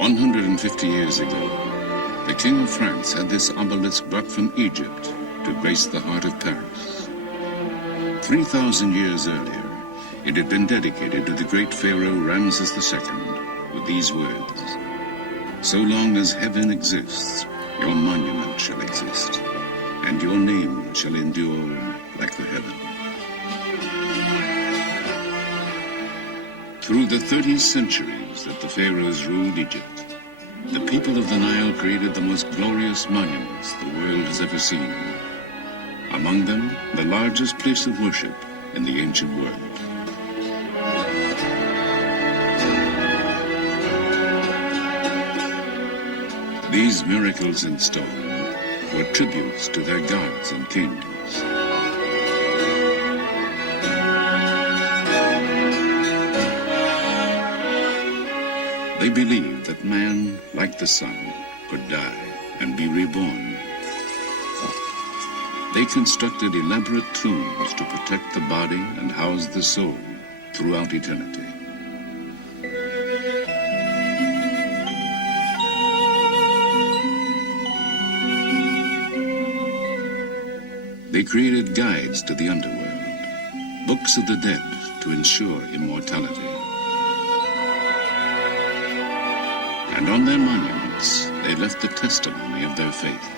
150 years ago, the King of France had this obelisk brought from Egypt to grace the heart of Paris. 3,000 years earlier, it had been dedicated to the great pharaoh Ramses II with these words: "So long as heaven exists, your monument shall exist, and your name shall endure like the heaven." Through the 30 centuries that the pharaohs ruled Egypt, the people of the Nile created the most glorious monuments the world has ever seen. Among them, the largest place of worship in the ancient world. These miracles in stone were tributes to their gods and kings. They believed that man, like the sun, could die and be reborn. They constructed elaborate tombs to protect the body and house the soul throughout eternity. They created guides to the underworld, books of the dead to ensure immortality. And on their monuments, they left the testimony of their faith.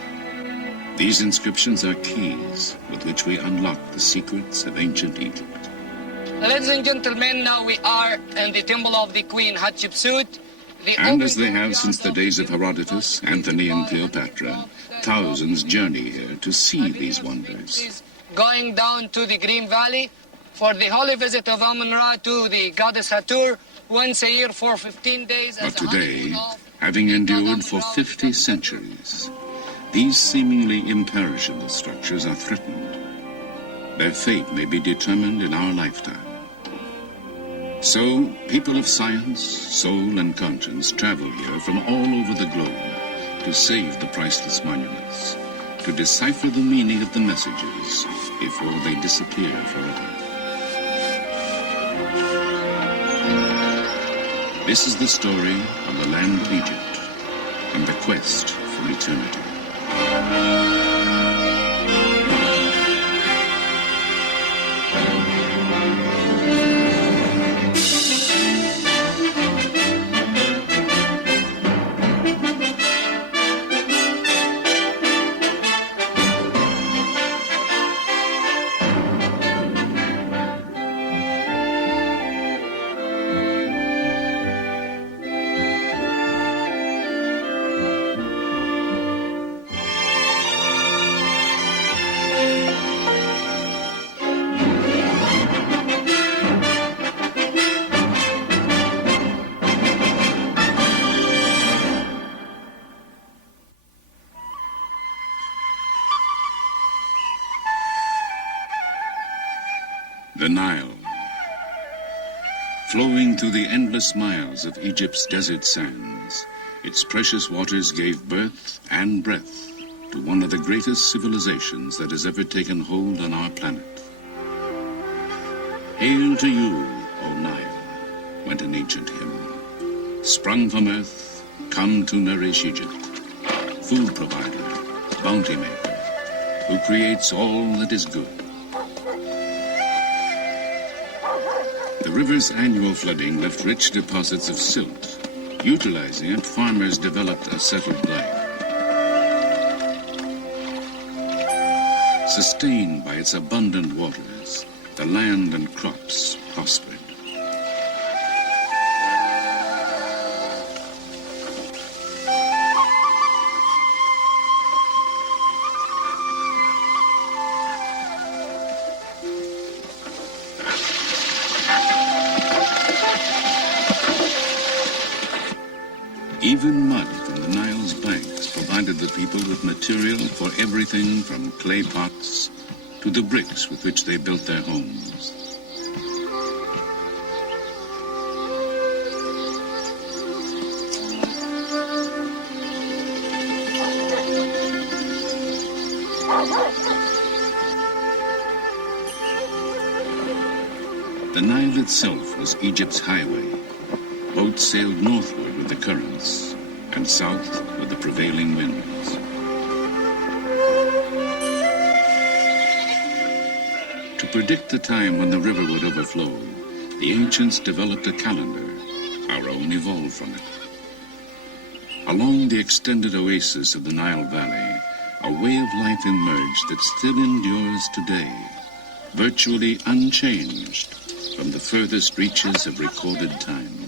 These inscriptions are keys with which we unlock the secrets of ancient Egypt. Ladies and gentlemen, now we are in the temple of the Queen Hatshepsut. And as they have since the days of Herodotus, Antony, and Cleopatra, thousands journey here to see these wonders. Going down to the Green Valley for the holy visit of Amun-Ra to the goddess Hathor once a year for 15 days. But today, having endured for 50 centuries, these seemingly imperishable structures are threatened. Their fate may be determined in our lifetime. So, people of science, soul, and conscience travel here from all over the globe to save the priceless monuments, to decipher the meaning of the messages before they disappear forever. This is the story of the land of Egypt and the quest for eternity. The Nile, flowing through the endless miles of Egypt's desert sands, its precious waters gave birth and breath to one of the greatest civilizations that has ever taken hold on our planet. Hail to you, O Nile, went an ancient hymn. Sprung from earth, come to nourish Egypt, food provider, bounty maker, who creates all that is good. The river's annual flooding left rich deposits of silt. Utilizing it, farmers developed a settled life. Sustained by its abundant waters, the land and crops prospered. Even mud from the Nile's banks provided the people with material for everything from clay pots to the bricks with which they built their homes. The Nile itself was Egypt's highway. Boats sailed northward with the currents, and south with the prevailing winds. To predict the time when the river would overflow, the ancients developed a calendar. Our own evolved from it. Along the extended oasis of the Nile Valley, a way of life emerged that still endures today, virtually unchanged from the furthest reaches of recorded time.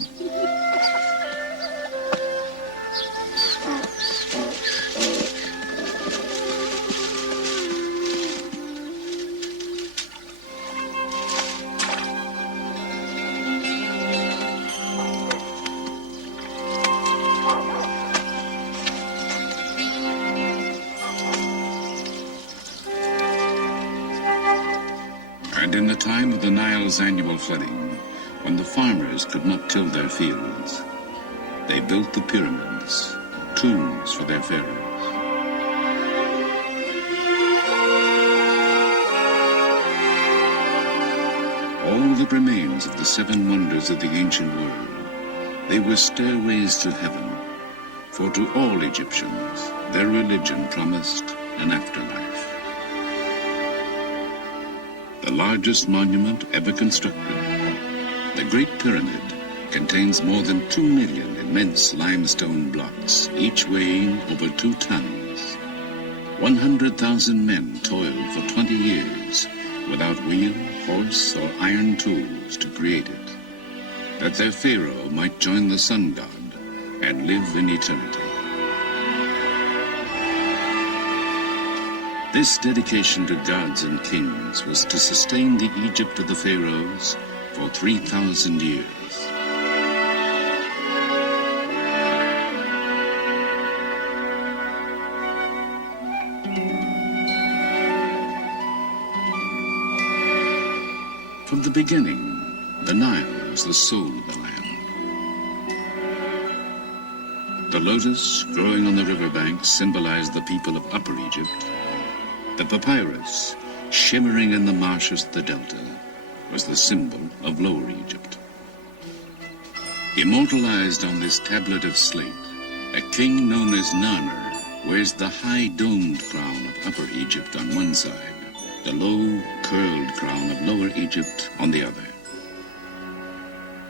And in the time of the Nile's annual flooding, when the farmers could not till their fields, they built the pyramids, tombs for their pharaohs. All that remains of the seven wonders of the ancient world, they were stairways to heaven, for to all Egyptians, their religion promised an afterlife. The largest monument ever constructed, the Great Pyramid, contains more than 2 million immense limestone blocks, each weighing over 2 tons. 100,000 men toiled for 20 years without wheel, horse, or iron tools to create it, that their pharaoh might join the sun god and live in eternity. This dedication to gods and kings was to sustain the Egypt of the pharaohs for 3,000 years. From the beginning, the Nile was the soul of the land. The lotus growing on the riverbanks symbolized the people of Upper Egypt. The papyrus, shimmering in the marshes of the delta, was the symbol of Lower Egypt. Immortalized on this tablet of slate, a king known as Narmer wears the high domed crown of Upper Egypt on one side, the low, curled crown of Lower Egypt on the other.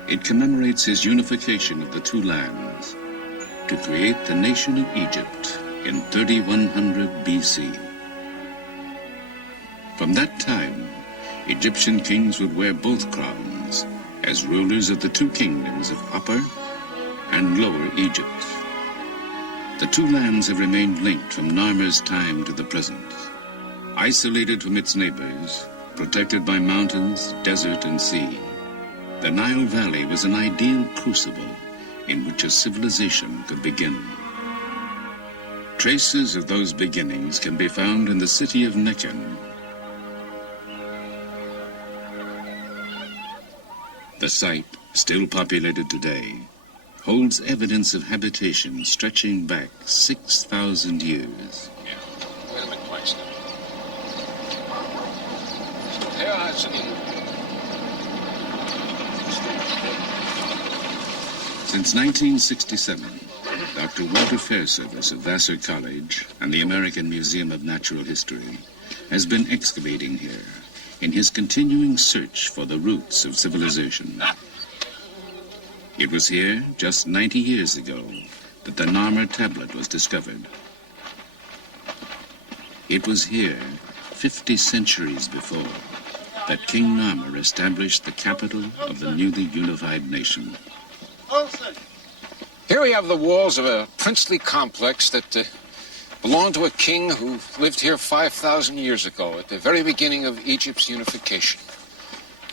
It commemorates his unification of the two lands to create the nation of Egypt in 3100 BC. From that time, Egyptian kings would wear both crowns as rulers of the two kingdoms of Upper and Lower Egypt. The two lands have remained linked from Narmer's time to the present. Isolated from its neighbors, protected by mountains, desert, and sea, the Nile Valley was an ideal crucible in which a civilization could begin. Traces of those beginnings can be found in the city of Meccan. The site, still populated today, holds evidence of habitation stretching back 6,000 years. Since 1967, Dr. Walter Fairservice of Vassar College and the American Museum of Natural History has been excavating here in his continuing search for the roots of civilization. It was here, just 90 years ago, that the Narmer tablet was discovered. It was here, 50 centuries before, that King Narmer established the capital of the newly unified nation. Here we have the walls of a princely complex that belonged to a king who lived here 5,000 years ago at the very beginning of Egypt's unification.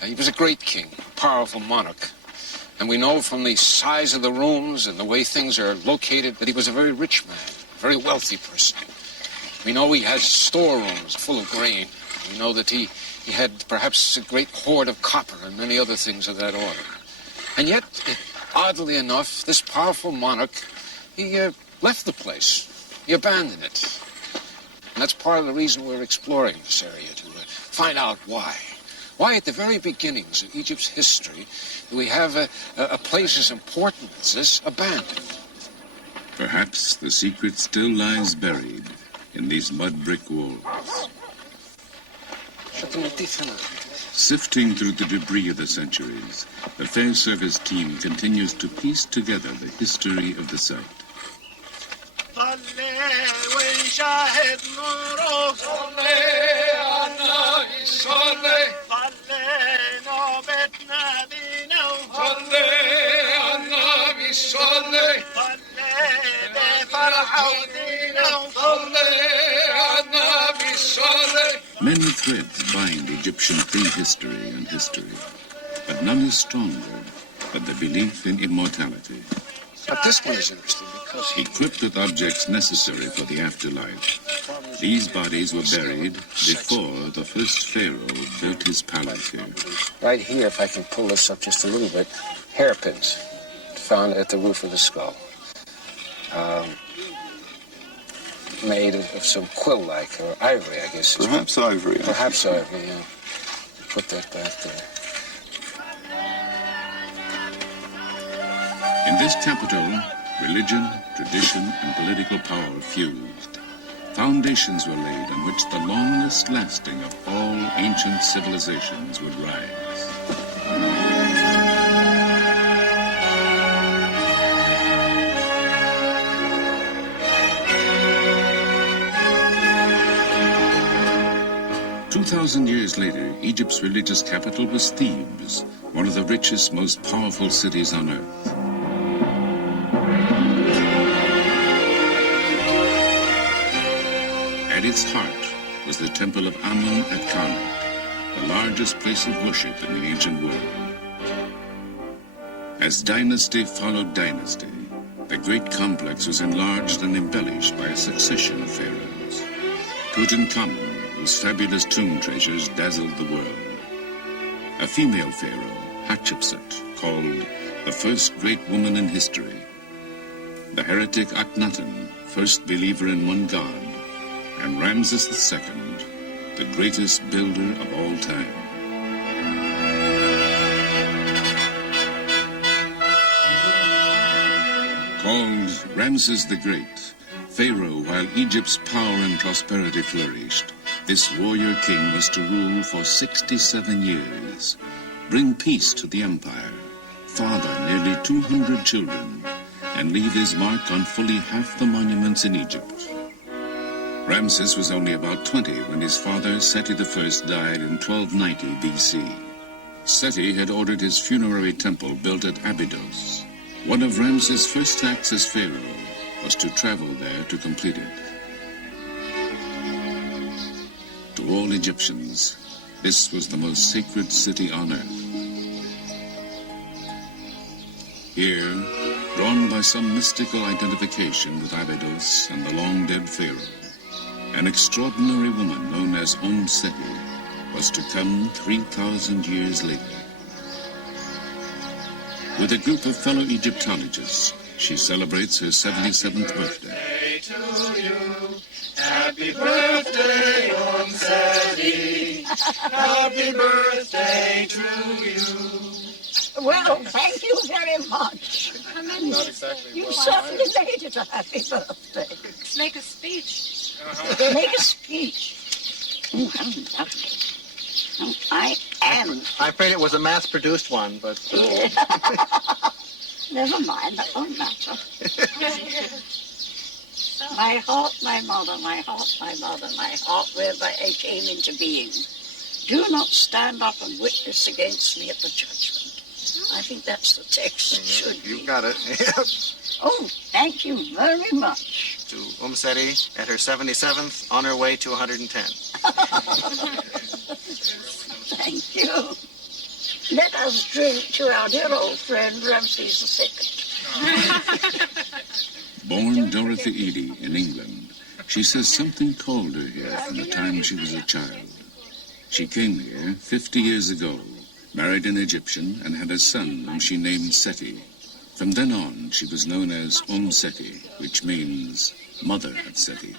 He was a great king, a powerful monarch. And we know from the size of the rooms and the way things are located that he was a very rich man, a very wealthy person. We know he has storerooms full of grain. We know that he had perhaps a great hoard of copper and many other things of that order. And yet, oddly enough, this powerful monarch, he left the place. He abandoned it. And that's part of the reason we're exploring this area, to find out why. Why at the very beginnings of Egypt's history do we have a place as important as this abandoned? Perhaps the secret still lies buried in these mud brick walls. Sifting through the debris of the centuries, the Fair Service team continues to piece together the history of the site. Many threads bind Egyptian prehistory and history, but none is stronger than the belief in immortality. But this one is interesting because Equipped with objects necessary for the afterlife, these bodies were buried before the first pharaoh built his palace here. right here, if I can pull this up just a little bit, hairpins found at the roof of the skull. Made of some quill-like, or ivory, I guess. Perhaps ivory. Perhaps ivory, yeah. Put that back there. In this capital, religion, tradition, and political power fused. Foundations were laid on which the longest lasting of all ancient civilizations would rise. 2,000 years later, Egypt's religious capital was Thebes, one of the richest, most powerful cities on earth. At its heart was the temple of Amun at Karnak, the largest place of worship in the ancient world. As dynasty followed dynasty, the great complex was enlarged and embellished by a succession of pharaohs. Tutankhamun, whose fabulous tomb treasures dazzled the world. A female pharaoh, Hatshepsut, called the first great woman in history. The heretic Akhenaten, first believer in one god. And Ramses II, the greatest builder of all time. Called Ramses the Great, Pharaoh while Egypt's power and prosperity flourished, this warrior king was to rule for 67 years, bring peace to the empire, father nearly 200 children, and leave his mark on fully half the monuments in Egypt. Ramses was only about 20 when his father, Seti I, died in 1290 BC. Seti had ordered his funerary temple built at Abydos. One of Ramses' first acts as pharaoh was to travel there to complete it. To all Egyptians, this was the most sacred city on earth. Here, drawn by some mystical identification with Abydos and the long-dead pharaoh, an extraordinary woman known as Seti was to come 3,000 years later. With a group of fellow Egyptologists, she celebrates her 77th birthday. To you. Happy birthday, Seti. Happy birthday to you. Well, thank you very much. You certainly made it a happy birthday. Let's make a speech. Make a speech. Oh, how lovely. Oh, I am. I afraid it was a mass-produced one, but... Never mind, that won't matter. My heart, my mother, my heart, my mother, my heart, whereby I came into being. Do not stand up and witness against me at the judgment. I think that's the text it should be. You got it. Oh, thank you very much. To Seti at her 77th, on her way to 110. Thank you. Let us drink to our dear old friend Ramses II. Born Dorothy Eady in England, she says something called her here from the time she was a child. She came here 50 years ago, married an Egyptian, and had a son whom she named Seti. From then on, she was known as Seti, which means Mother at Seti.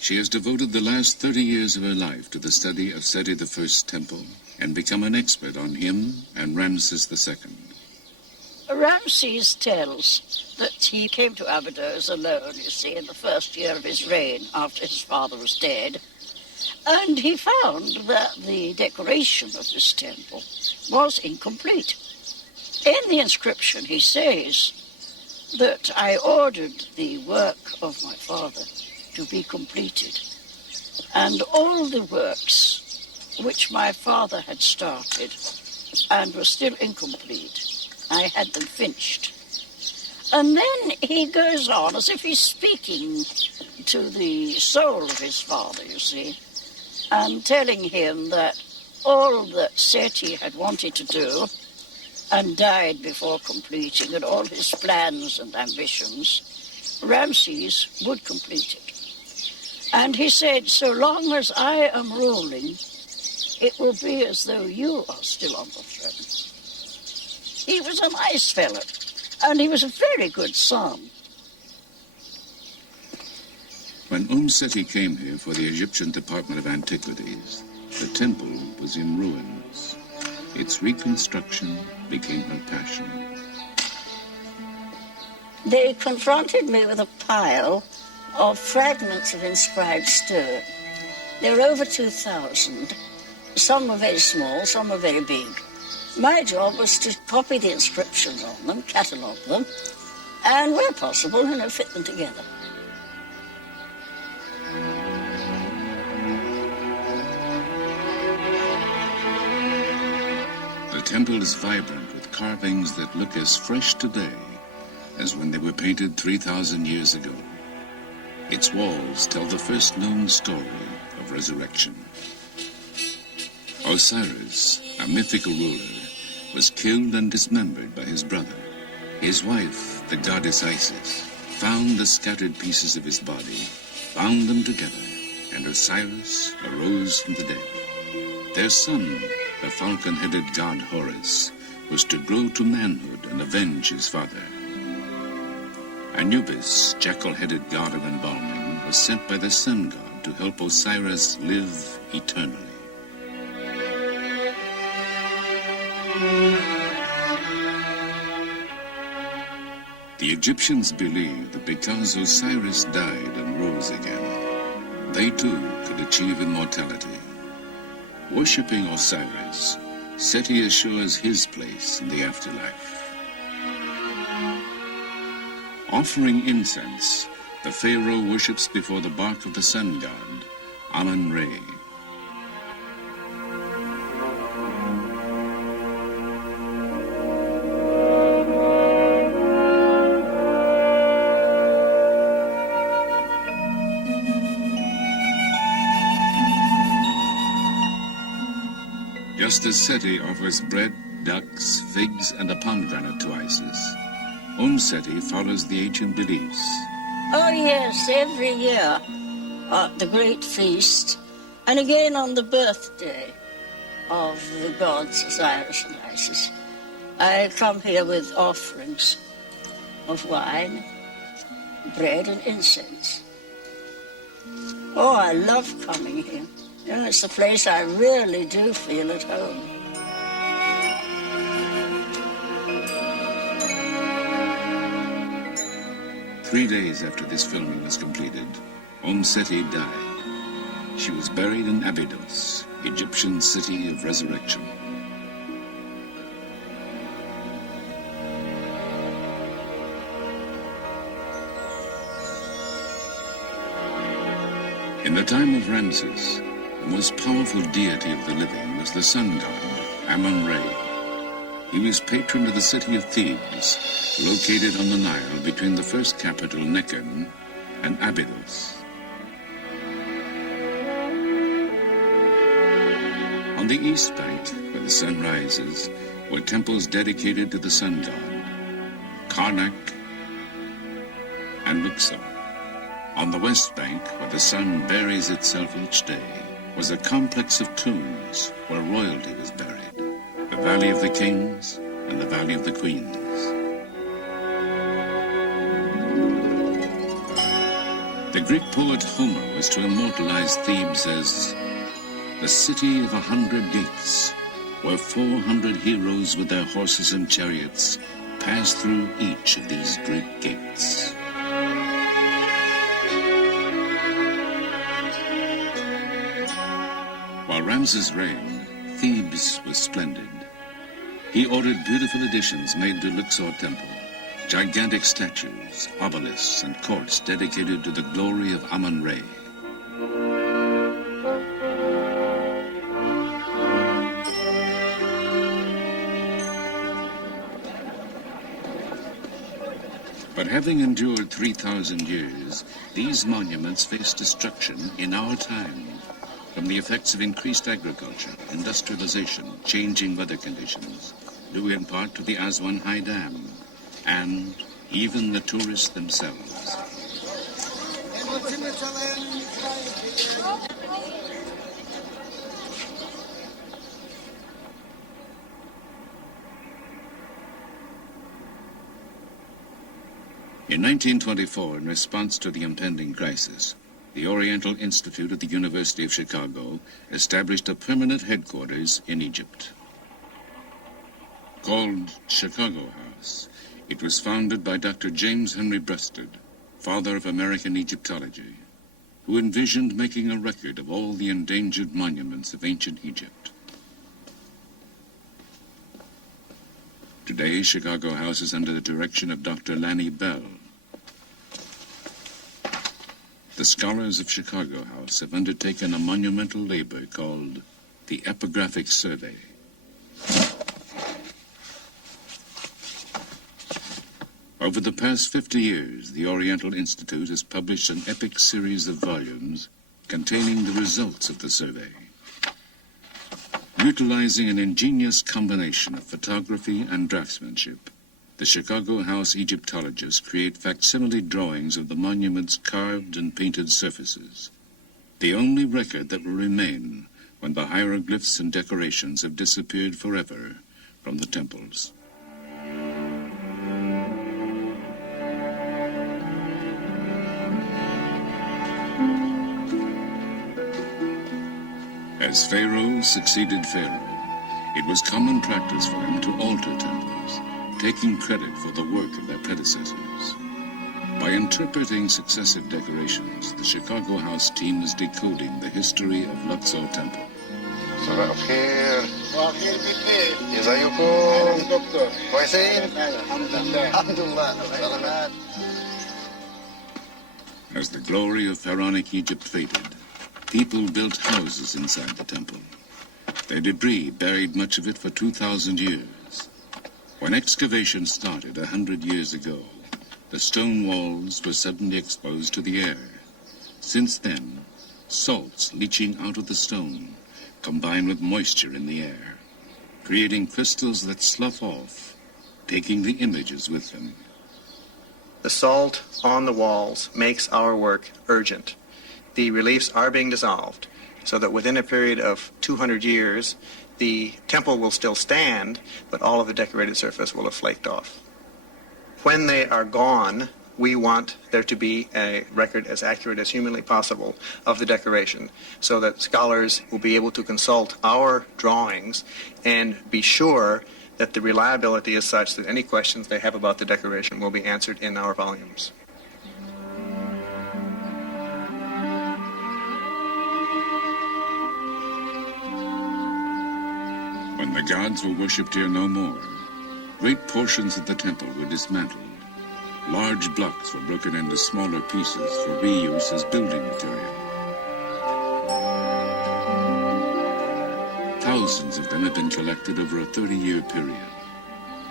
She has devoted the last 30 years of her life to the study of Seti I's temple and become an expert on him and Ramses II. Ramses tells that he came to Abydos alone, you see, in the first year of his reign after his father was dead. And he found that the decoration of this temple was incomplete. In the inscription he says that I ordered the work of my father to be completed, and all the works which my father had started and were still incomplete, I had them finished. And then he goes on as if he's speaking to the soul of his father, you see, and telling him that all that Seti had wanted to do and died before completing, and all his plans and ambitions, Ramses would complete it. And he said, so long as I am ruling, it will be as though you are still on the throne. He was a nice fellow, and he was a very good son. When Seti came here for the Egyptian Department of Antiquities, the temple was in ruins. Its reconstruction became her passion. They confronted me with a pile of fragments of inscribed stone. There were over 2,000. Some were very small, some were very big. My job was to copy the inscriptions on them, catalogue them, and where possible, fit them together. The temple is vibrant with carvings that look as fresh today as when they were painted 3,000 years ago. Its walls tell the first known story of resurrection. Osiris, a mythical ruler, was killed and dismembered by his brother. His wife, the goddess Isis, found the scattered pieces of his body, bound them together, and Osiris arose from the dead. Their son, the falcon-headed god Horus, was to grow to manhood and avenge his father. Anubis, jackal-headed god of embalming, was sent by the sun god to help Osiris live eternally. The Egyptians believed that because Osiris died and rose again, they too could achieve immortality. Worshipping Osiris, Seti assures his place in the afterlife. Offering incense, the pharaoh worships before the bark of the sun god, Amun-Re. Just as Seti offers bread, ducks, figs, and a pomegranate to Isis, Seti follows the ancient beliefs. Oh yes, every year at the great feast, and again on the birthday of the gods Osiris and Isis, I come here with offerings of wine, bread, and incense. Oh, I love coming here. It's a place I really do feel at home. Three days after this filming was completed, Seti died. She was buried in Abydos, Egyptian city of resurrection. In the time of Ramses, the most powerful deity of the living was the sun god, Amun-Re. He was patron of the city of Thebes, located on the Nile between the first capital, Nekhen, and Abydos. On the east bank, where the sun rises, were temples dedicated to the sun god, Karnak and Luxor. On the west bank, where the sun buries itself each day, was a complex of tombs where royalty was buried, the Valley of the Kings and the Valley of the Queens. The Greek poet Homer was to immortalize Thebes as the city of 100 gates, where 400 heroes with their horses and chariots pass through each of these great gates. While Ramses reigned, Thebes was splendid. He ordered beautiful additions made to Luxor Temple, gigantic statues, obelisks, and courts dedicated to the glory of Amun-Re. But having endured 3,000 years, these monuments face destruction in our time from the effects of increased agriculture, industrialization, changing weather conditions, due in part to the Aswan High Dam, and even the tourists themselves. In 1924, in response to the impending crisis, the Oriental Institute at the University of Chicago established a permanent headquarters in Egypt. Called Chicago House, it was founded by Dr. James Henry Breasted, father of American Egyptology, who envisioned making a record of all the endangered monuments of ancient Egypt. Today, Chicago House is under the direction of Dr. Lanny Bell. The scholars of Chicago House have undertaken a monumental labor called the Epigraphic Survey. Over the past 50 years, the Oriental Institute has published an epic series of volumes containing the results of the survey. Utilizing an ingenious combination of photography and draftsmanship, the Chicago House Egyptologists create facsimile drawings of the monument's carved and painted surfaces, the only record that will remain when the hieroglyphs and decorations have disappeared forever from the temples. As Pharaoh succeeded Pharaoh, it was common practice for them to alter temples, taking credit for the work of their predecessors. By interpreting successive decorations, the Chicago House team is decoding the history of Luxor Temple. صباح الخير. صباح الخير بخير. ازيكم؟ دكتور. كويسين؟ الحمد لله. سلامات. As the glory of pharaonic Egypt faded, people built houses inside the temple. Their debris buried much of it for 2,000 years. When excavation started 100 years ago, the stone walls were suddenly exposed to the air. Since then, salts leaching out of the stone combine with moisture in the air, creating crystals that slough off, taking the images with them. The salt on the walls makes our work urgent. The reliefs are being dissolved, so that within a period of 200 years, the temple will still stand, but all of the decorated surface will have flaked off. When they are gone, we want there to be a record as accurate as humanly possible of the decoration, so that scholars will be able to consult our drawings and be sure that the reliability is such that any questions they have about the decoration will be answered in our volumes. When the gods were worshipped here no more, great portions of the temple were dismantled. Large blocks were broken into smaller pieces for reuse as building material. Thousands of them have been collected over a 30-year period.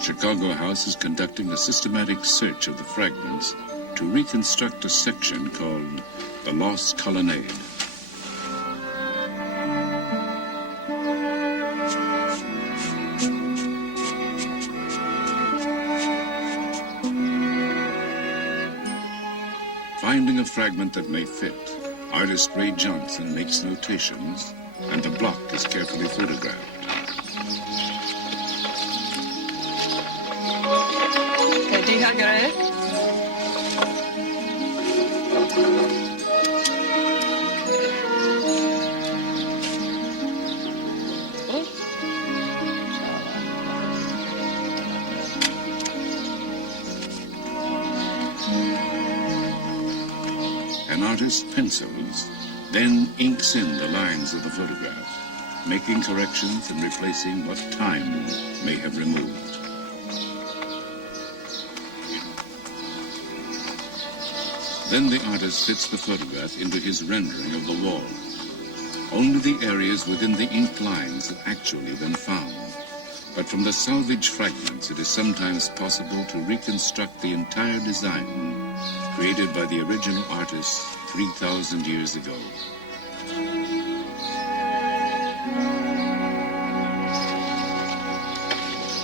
Chicago House is conducting a systematic search of the fragments to reconstruct a section called the Lost Colonnade. Finding a fragment that may fit, artist Ray Johnson makes notations, and the block is carefully photographed. An artist pencils, then inks in the lines of the photograph, making corrections and replacing what time may have removed. Then the artist fits the photograph into his rendering of the wall. Only the areas within the inked lines have actually been found. But from the salvage fragments, it is sometimes possible to reconstruct the entire design created by the original artist 3,000 years ago.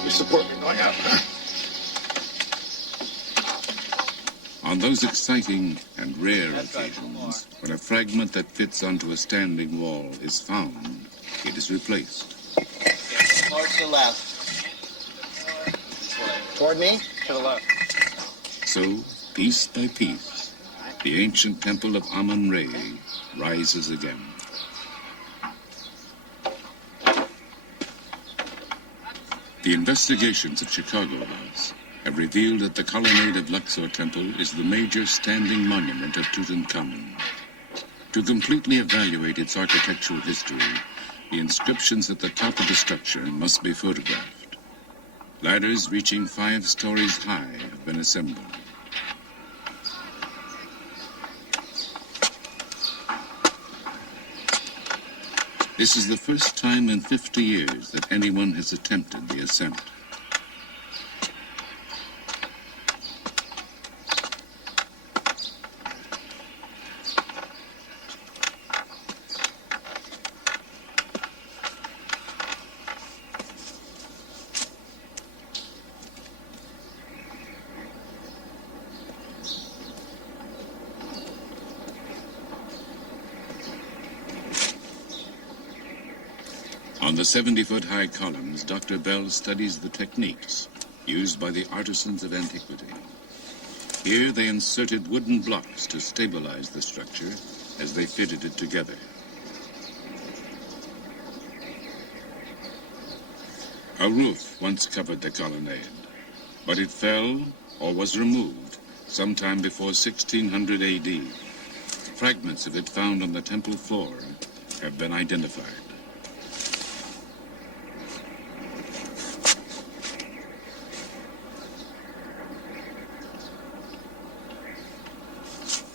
You support me going out. On those exciting and rare occasions, when a fragment that fits onto a standing wall is found, it is replaced. More to the left. Toward me? To the left. So, piece by piece, the ancient temple of Amun-Re rises again. The investigations at Chicago House have revealed that the colonnade of Luxor Temple is the major standing monument of Tutankhamun. To completely evaluate its architectural history, the inscriptions at the top of the structure must be photographed. Ladders reaching 5 stories high have been assembled. This is the first time in 50 years that anyone has attempted the ascent. On the 70-foot-high columns, Dr. Bell studies the techniques used by the artisans of antiquity. Here they inserted wooden blocks to stabilize the structure as they fitted it together. A roof once covered the colonnade, but it fell or was removed sometime before 1600 AD. Fragments of it found on the temple floor have been identified.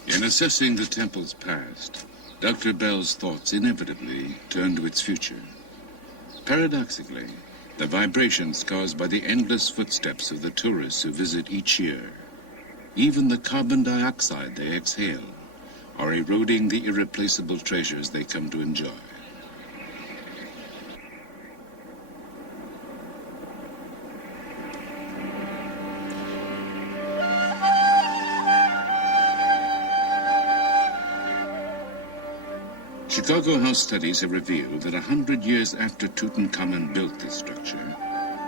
In assessing the temple's past, Dr. Bell's thoughts inevitably turn to its future. Paradoxically, the vibrations caused by the endless footsteps of the tourists who visit each year, even the carbon dioxide they exhale, are eroding the irreplaceable treasures they come to enjoy. Chicago House studies have revealed that 100 years after Tutankhamun built this structure,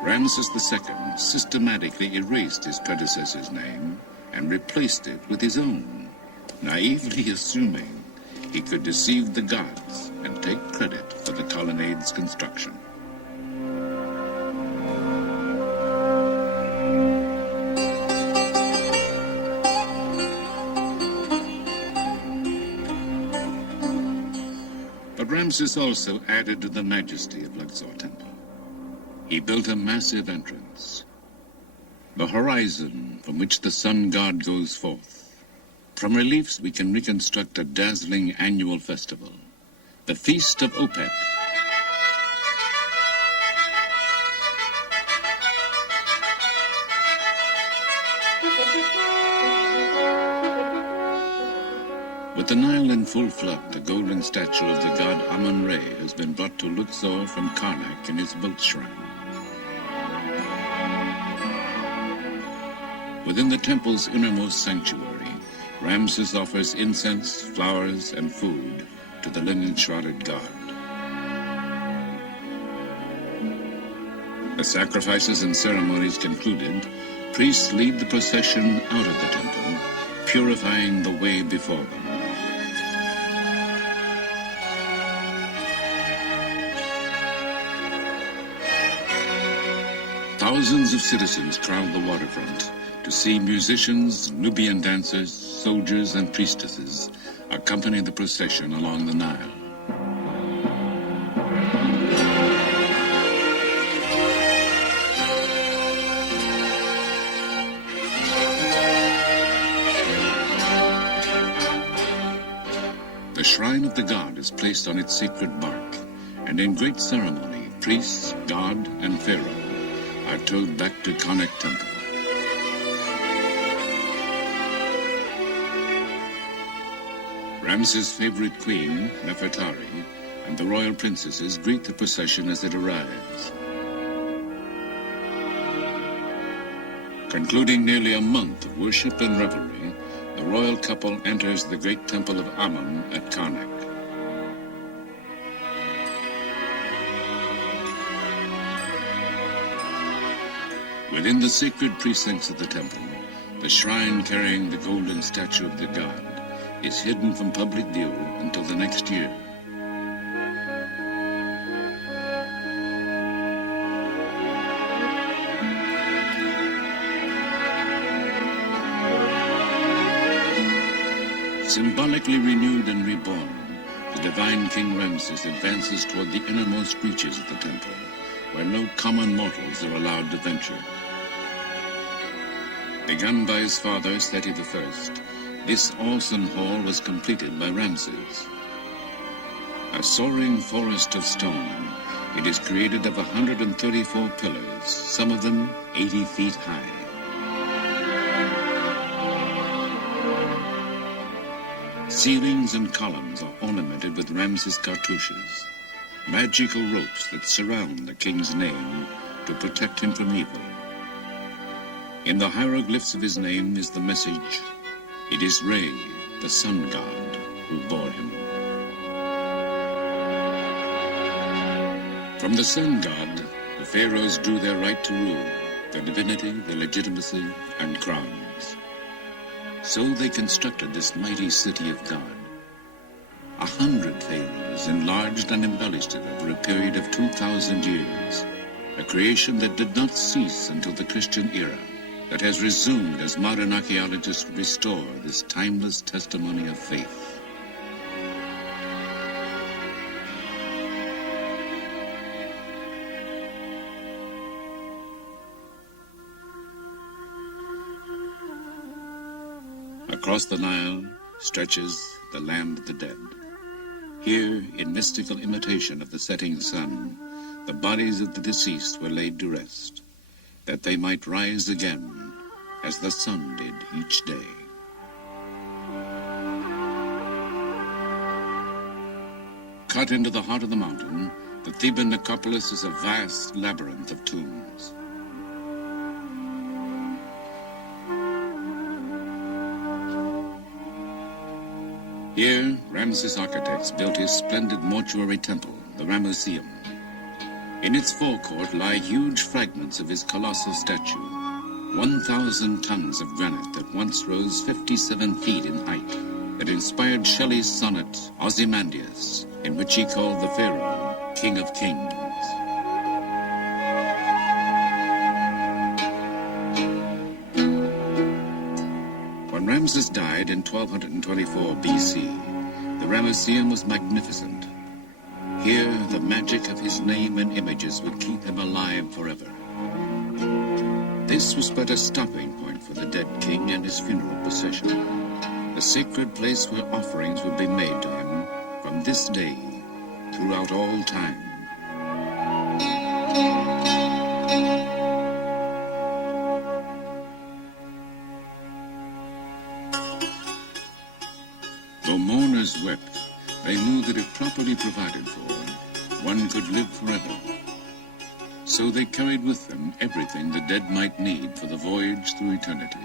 Ramses II systematically erased his predecessor's name and replaced it with his own, naively assuming he could deceive the gods and take credit for the colonnade's construction. But Ramses also added to the majesty of Luxor Temple. He built a massive entrance, the horizon from which the sun god goes forth. From reliefs we can reconstruct a dazzling annual festival, the Feast of Opet. With the Nile in full flood, the golden statue of the god Amun-Re has been brought to Luxor from Karnak in his boat shrine. Within the temple's innermost sanctuary, Ramses offers incense, flowers, and food to the linen-shrouded god. The sacrifices and ceremonies concluded, priests lead the procession out of the temple, purifying the way before them. Thousands of citizens crowd the waterfront to see musicians, Nubian dancers, soldiers, and priestesses accompany the procession along the Nile. The shrine of the god is placed on its sacred bark, and in great ceremony, priests, god, and pharaoh are towed back to Karnak Temple. Ramses' favorite queen, Nefertari, and the royal princesses greet the procession as it arrives. Concluding nearly a month of worship and revelry, the royal couple enters the great temple of Amun at Karnak. Within the sacred precincts of the temple, the shrine carrying the golden statue of the god is hidden from public view until the next year. Symbolically renewed and reborn, the divine King Ramses advances toward the innermost reaches of the temple, where no common mortals are allowed to venture. Begun by his father, Seti I, this awesome hall was completed by Ramses. A soaring forest of stone, it is created of 134 pillars, some of them 80 feet high. Ceilings and columns are ornamented with Ramses cartouches, magical ropes that surround the king's name to protect him from evil. In the hieroglyphs of his name is the message, "It is Re, the sun god, who bore him." From the sun god, the pharaohs drew their right to rule, their divinity, their legitimacy, and crowns. So they constructed this mighty city of God. 100 pharaohs enlarged and embellished it over a period of 2,000 years, a creation that did not cease until the Christian era, that has resumed as modern archaeologists restore this timeless testimony of faith. Across the Nile stretches the land of the dead. Here, in mystical imitation of the setting sun, the bodies of the deceased were laid to rest, that they might rise again as the sun did each day. Cut into the heart of the mountain, the Theban necropolis is a vast labyrinth of tombs. Here, Ramses' architects built his splendid mortuary temple, the Ramesseum. In its forecourt lie huge fragments of his colossal statue, 1,000 tons of granite that once rose 57 feet in height, that inspired Shelley's sonnet Ozymandias, in which he called the pharaoh King of Kings. When Ramses died in 1224 BC, the Ramesseum was magnificent. Here, the magic of his name and images would keep him alive forever. This was but a stopping point for the dead king and his funeral procession, the sacred place where offerings would be made to him from this day throughout all time. Though mourners wept, they knew that if properly provided for, one could live forever. So they carried with them everything the dead might need for the voyage through eternity.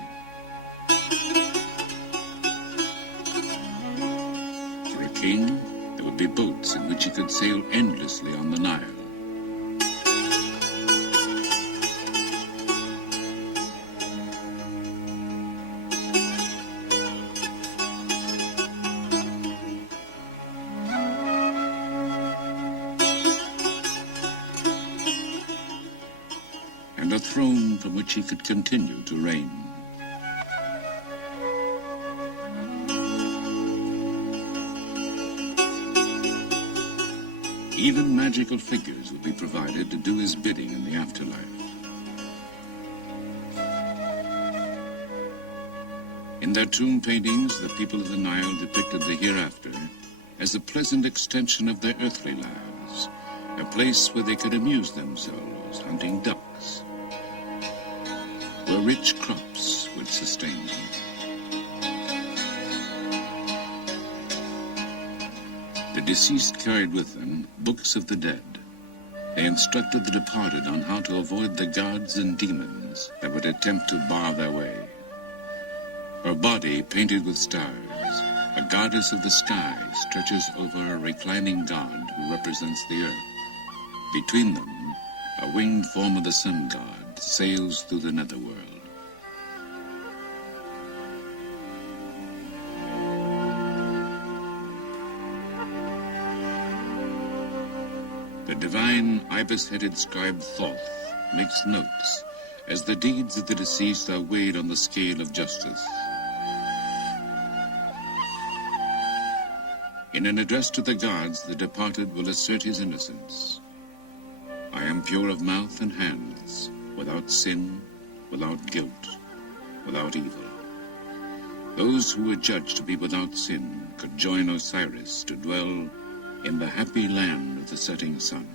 For a king, there would be boats in which he could sail endlessly on the Nile. And a throne from which he could continue to reign. Even magical figures will be provided to do his bidding in the afterlife. In their tomb paintings, the people of the Nile depicted the hereafter as a pleasant extension of their earthly lives, a place where they could amuse themselves hunting ducks, where rich crops would sustain them. The deceased carried with them books of the dead. They instructed the departed on how to avoid the gods and demons that would attempt to bar their way. Her body, painted with stars, a goddess of the sky, stretches over a reclining god who represents the earth. Between them, a winged form of the sun god sails through the netherworld. The divine ibis-headed scribe Thoth makes notes as the deeds of the deceased are weighed on the scale of justice. In an address to the gods, the departed will assert his innocence. I am pure of mouth and hands, without sin, without guilt, without evil. Those who were judged to be without sin could join Osiris to dwell in the happy land of the setting sun.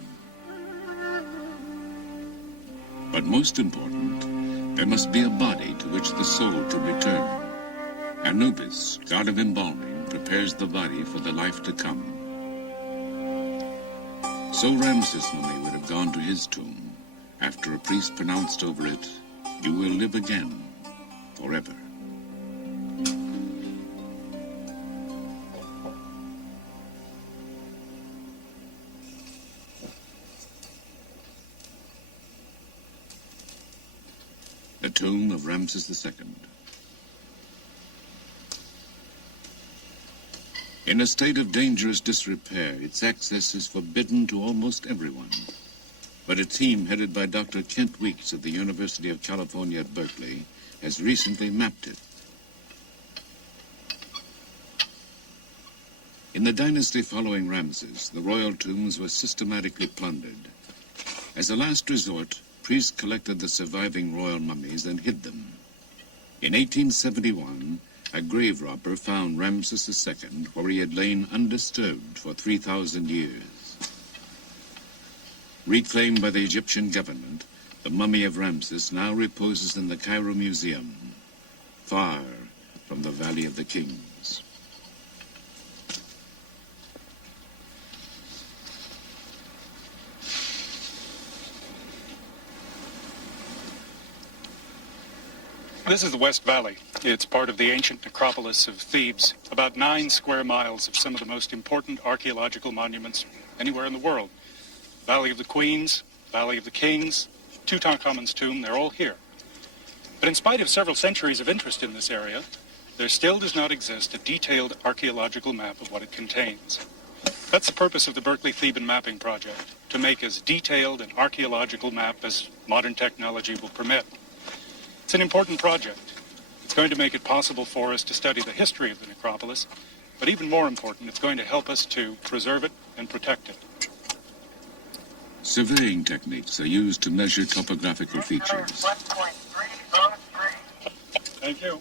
But most important, there must be a body to which the soul could return. Anubis, god of embalming, prepares the body for the life to come. So Ramses' mummy would have gone to his tomb after a priest pronounced over it, "You will live again, forever." The tomb of Ramses II. In a state of dangerous disrepair, its access is forbidden to almost everyone. But a team headed by Dr. Kent Weeks of the University of California at Berkeley has recently mapped it. In the dynasty following Ramses, the royal tombs were systematically plundered. As a last resort, priests collected the surviving royal mummies and hid them. In 1871, a grave robber found Ramses II where he had lain undisturbed for 3,000 years. Reclaimed by the Egyptian government, the mummy of Ramses now reposes in the Cairo Museum, far from the Valley of the Kings. This is the West Valley. It's part of the ancient necropolis of Thebes, about 9 square miles of some of the most important archaeological monuments anywhere in the world. Valley of the Queens, Valley of the Kings, Tutankhamun's tomb, they're all here. But in spite of several centuries of interest in this area, there still does not exist a detailed archaeological map of what it contains. That's the purpose of the Berkeley Theban Mapping Project, to make as detailed an archaeological map as modern technology will permit. It's an important project. It's going to make it possible for us to study the history of the necropolis, but even more important, it's going to help us to preserve it and protect it. Surveying techniques are used to measure topographical features. Thank you.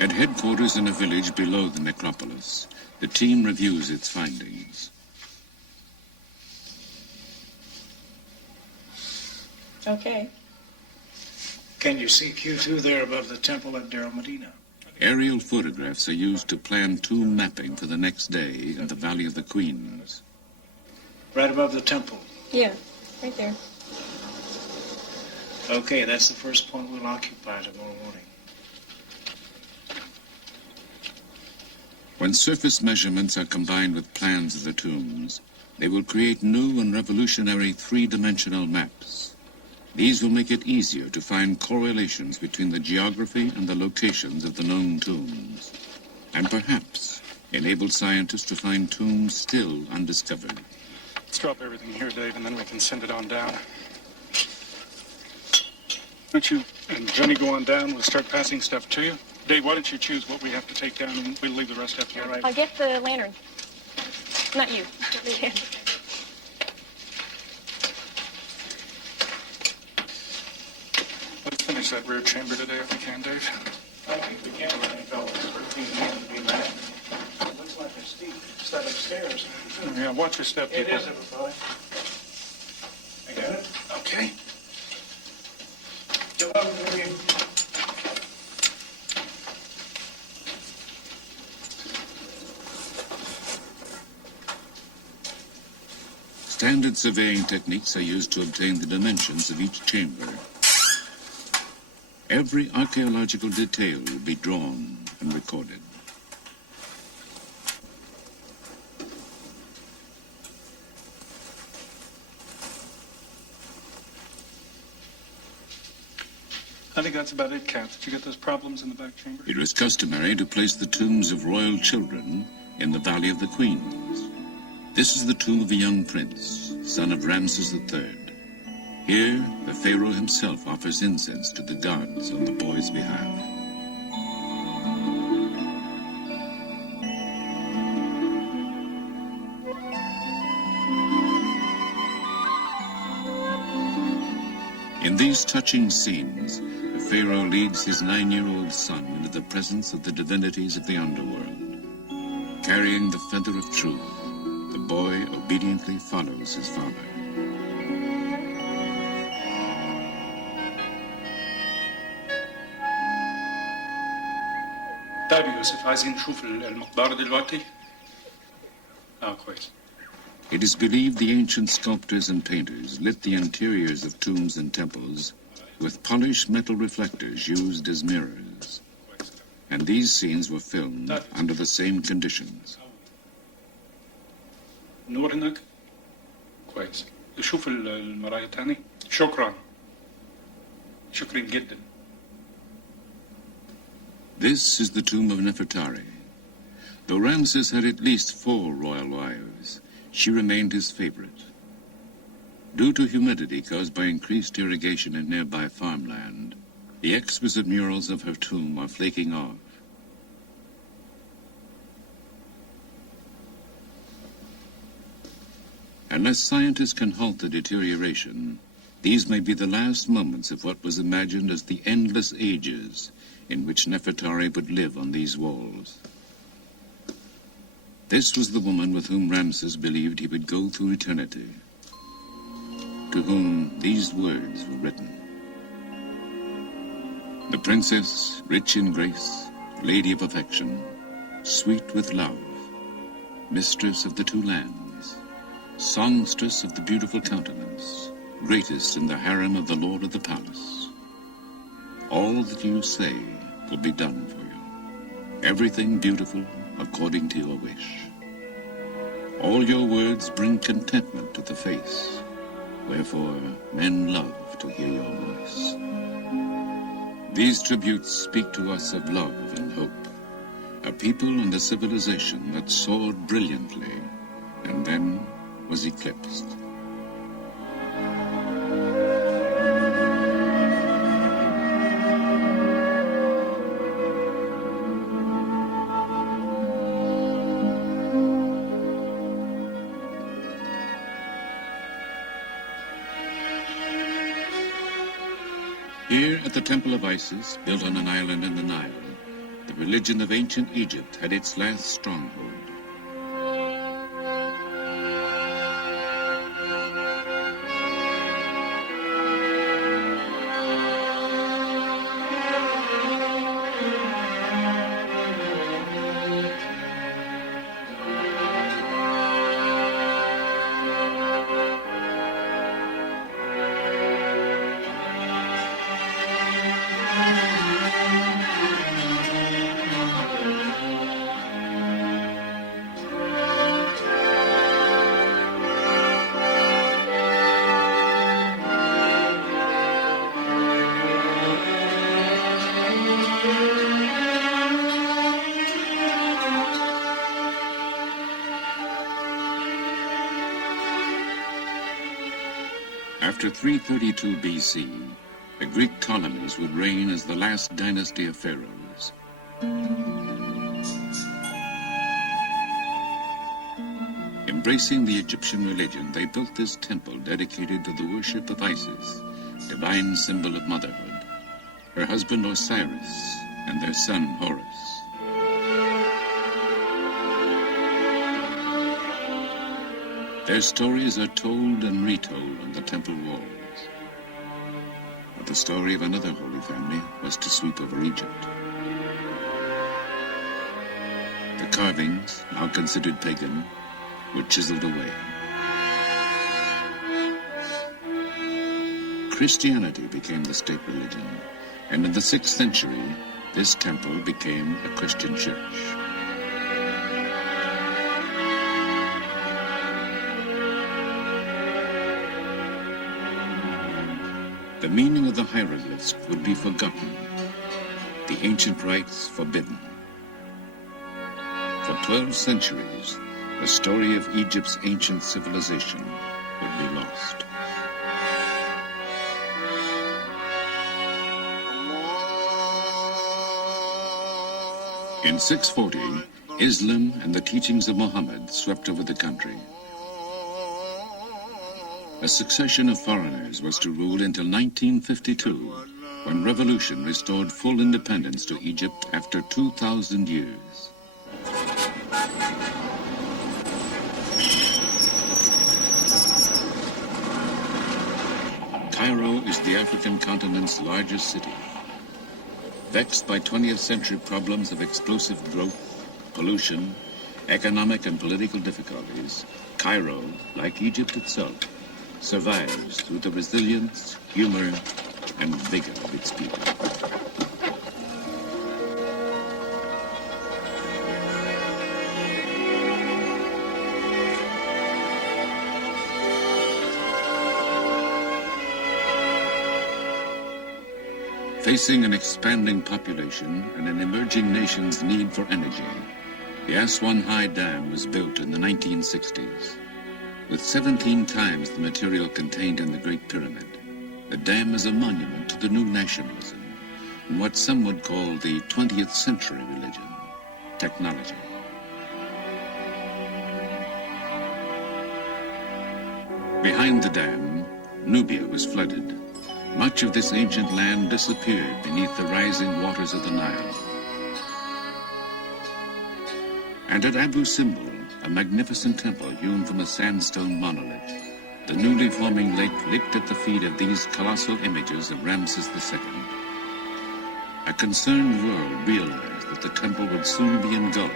At headquarters in a village below the necropolis, the team reviews its findings. Okay. Can you see Q2 there above the temple at Deir Medina? Aerial photographs are used to plan tomb mapping for the next day in the Valley of the Queens. Right above the temple. Yeah, right there. Okay, that's the first point we'll occupy tomorrow morning. When surface measurements are combined with plans of the tombs, they will create new and revolutionary three-dimensional maps. These will make it easier to find correlations between the geography and the locations of the known tombs, and perhaps enable scientists to find tombs still undiscovered. Let's drop everything here, Dave, and then we can send it on down. don't you and Jenny go on down? We'll start passing stuff to you. Dave, why don't you choose what we have to take down, and we'll leave the rest up here. All right. I'll get the lantern. Not you. Let's finish that rear chamber today if we can, Dave. I think we can let any fellows 13 men to be back. Looks like a steep set of stairs. Yeah, watch your step, people. It is, everybody. I got it? Okay. You're welcome, William. Standard surveying techniques are used to obtain the dimensions of each chamber. Every archaeological detail will be drawn and recorded. I think that's about it, Kath. Did you get those problems in the back chamber? It was customary to place the tombs of royal children in the Valley of the Queens. This is the tomb of a young prince, son of Ramses III. Here, the pharaoh himself offers incense to the gods on the boy's behalf. In these touching scenes, the pharaoh leads his 9-year-old son into the presence of the divinities of the underworld. Carrying the feather of truth, the boy obediently follows his father. طيب يوسف عايزين نشوف المقدار دلوقتي؟ كويس. It is believed the ancient sculptors and painters lit the interiors of tombs and temples with polished metal reflectors used as mirrors. And these scenes were filmed under the same conditions. نور هناك؟ كويس. شوف المراية تاني. شكرا. شكرا جدا. This is the tomb of Nefertari. Though Ramses had at least 4 royal wives, she remained his favorite. Due to humidity caused by increased irrigation in nearby farmland, the exquisite murals of her tomb are flaking off. Unless scientists can halt the deterioration, these may be the last moments of what was imagined as the endless ages in which Nefertari would live on these walls. This was the woman with whom Ramses believed he would go through eternity, to whom these words were written. The princess, rich in grace, lady of affection, sweet with love, mistress of the 2 lands, songstress of the beautiful countenance, greatest in the harem of the lord of the palace. All that you say will be done for you. Everything beautiful according to your wish. All your words bring contentment to the face, wherefore men love to hear your voice. These tributes speak to us of love and hope, a people and a civilization that soared brilliantly and then was eclipsed. Here at the Temple of Isis, built on an island in the Nile, the religion of ancient Egypt had its last stronghold. After 332 BC, the Greek Ptolemies would reign as the last dynasty of pharaohs. Embracing the Egyptian religion, they built this temple dedicated to the worship of Isis, divine symbol of motherhood, her husband Osiris, and their son Horus. Their stories are told and retold on the temple walls. But the story of another holy family was to sweep over Egypt. The carvings, now considered pagan, were chiseled away. Christianity became the state religion, and in the 6th century, this temple became a Christian church. The meaning of the hieroglyphs would be forgotten, the ancient rites forbidden. For 12 centuries, the story of Egypt's ancient civilization would be lost. In 640, Islam and the teachings of Muhammad swept over the country. A succession of foreigners was to rule until 1952, when revolution restored full independence to Egypt after 2,000 years. Cairo is the African continent's largest city. Vexed by 20th century problems of explosive growth, pollution, economic and political difficulties, Cairo, like Egypt itself, survives through the resilience, humor, and vigor of its people. Facing an expanding population and an emerging nation's need for energy, the Aswan High Dam was built in the 1960s. With 17 times the material contained in the Great Pyramid, the dam is a monument to the new nationalism and what some would call the 20th century religion, technology. Behind the dam, Nubia was flooded. Much of this ancient land disappeared beneath the rising waters of the Nile. And at Abu Simbel, a magnificent temple hewn from a sandstone monolith, the newly forming lake licked at the feet of these colossal images of Ramses II. A concerned world realized that the temple would soon be engulfed.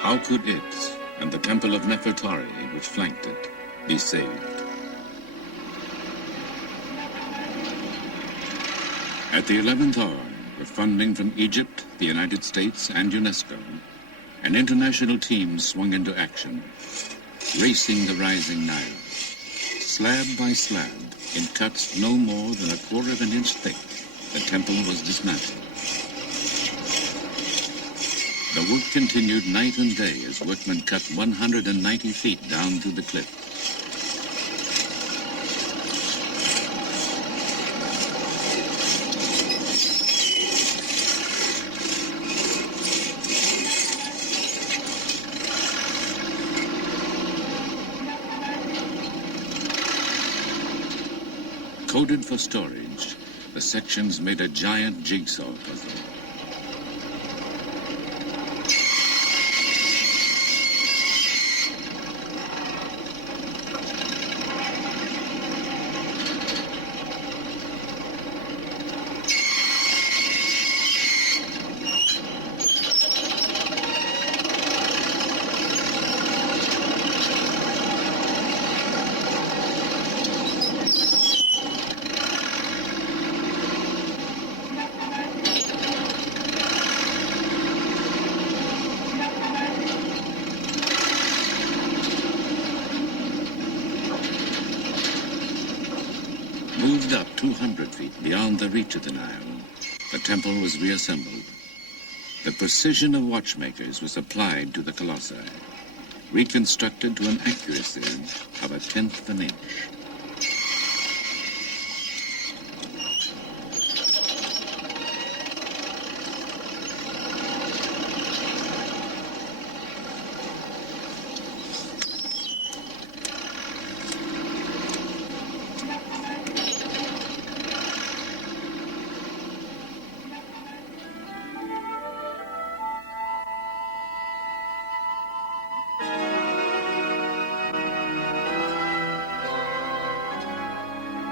How could it, and the temple of Nefertari, which flanked it, be saved? At the 11th hour, with funding from Egypt, the United States, and UNESCO, an international team swung into action, racing the rising Nile. Slab by slab, in cuts no more than 1/4 of an inch thick, the temple was dismantled. The work continued night and day as workmen cut 190 feet down through the cliff. Coded for storage, the sections made a giant jigsaw puzzle. Moved up 200 feet beyond the reach of the Nile, the temple was reassembled. The precision of watchmakers was applied to the colossi. reconstructed to an accuracy of 1/10 of an inch.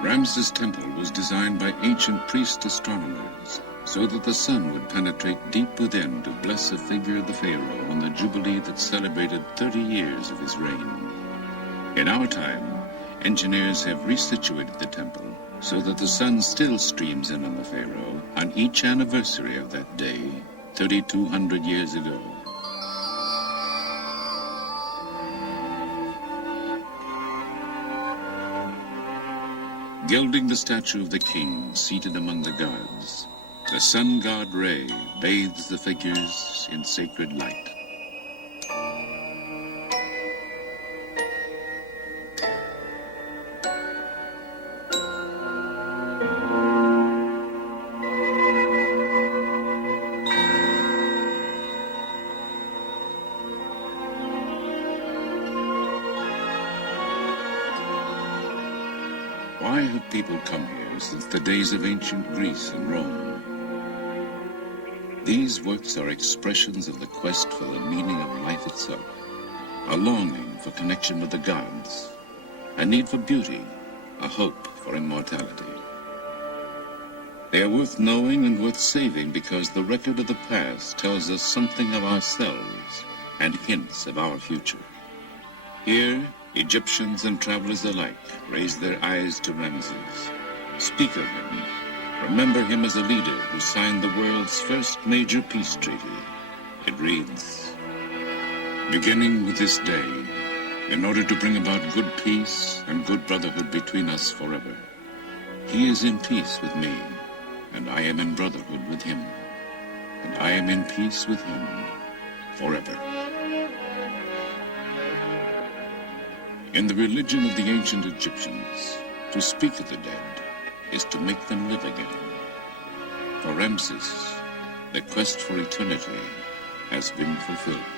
Ramses' temple was designed by ancient priest astronomers so that the sun would penetrate deep within to bless a figure of the pharaoh on the jubilee that celebrated 30 years of his reign. In our time, engineers have resituated the temple so that the sun still streams in on the pharaoh on each anniversary of that day, 3,200 years ago. Gilding the statue of the king seated among the gods, the sun god Re bathes the figures in sacred light. Why have people come here since the days of ancient Greece and Rome? These works are expressions of the quest for the meaning of life itself, a longing for connection with the gods, a need for beauty, a hope for immortality. They are worth knowing and worth saving because the record of the past tells us something of ourselves and hints of our future. Here, Egyptians and travelers alike raise their eyes to Ramses, speak of him, remember him as a leader who signed the world's first major peace treaty. It reads, "Beginning with this day, in order to bring about good peace and good brotherhood between us forever, he is in peace with me, and I am in brotherhood with him, and I am in peace with him forever." In the religion of the ancient Egyptians, to speak of the dead is to make them live again. For Ramses, the quest for eternity has been fulfilled.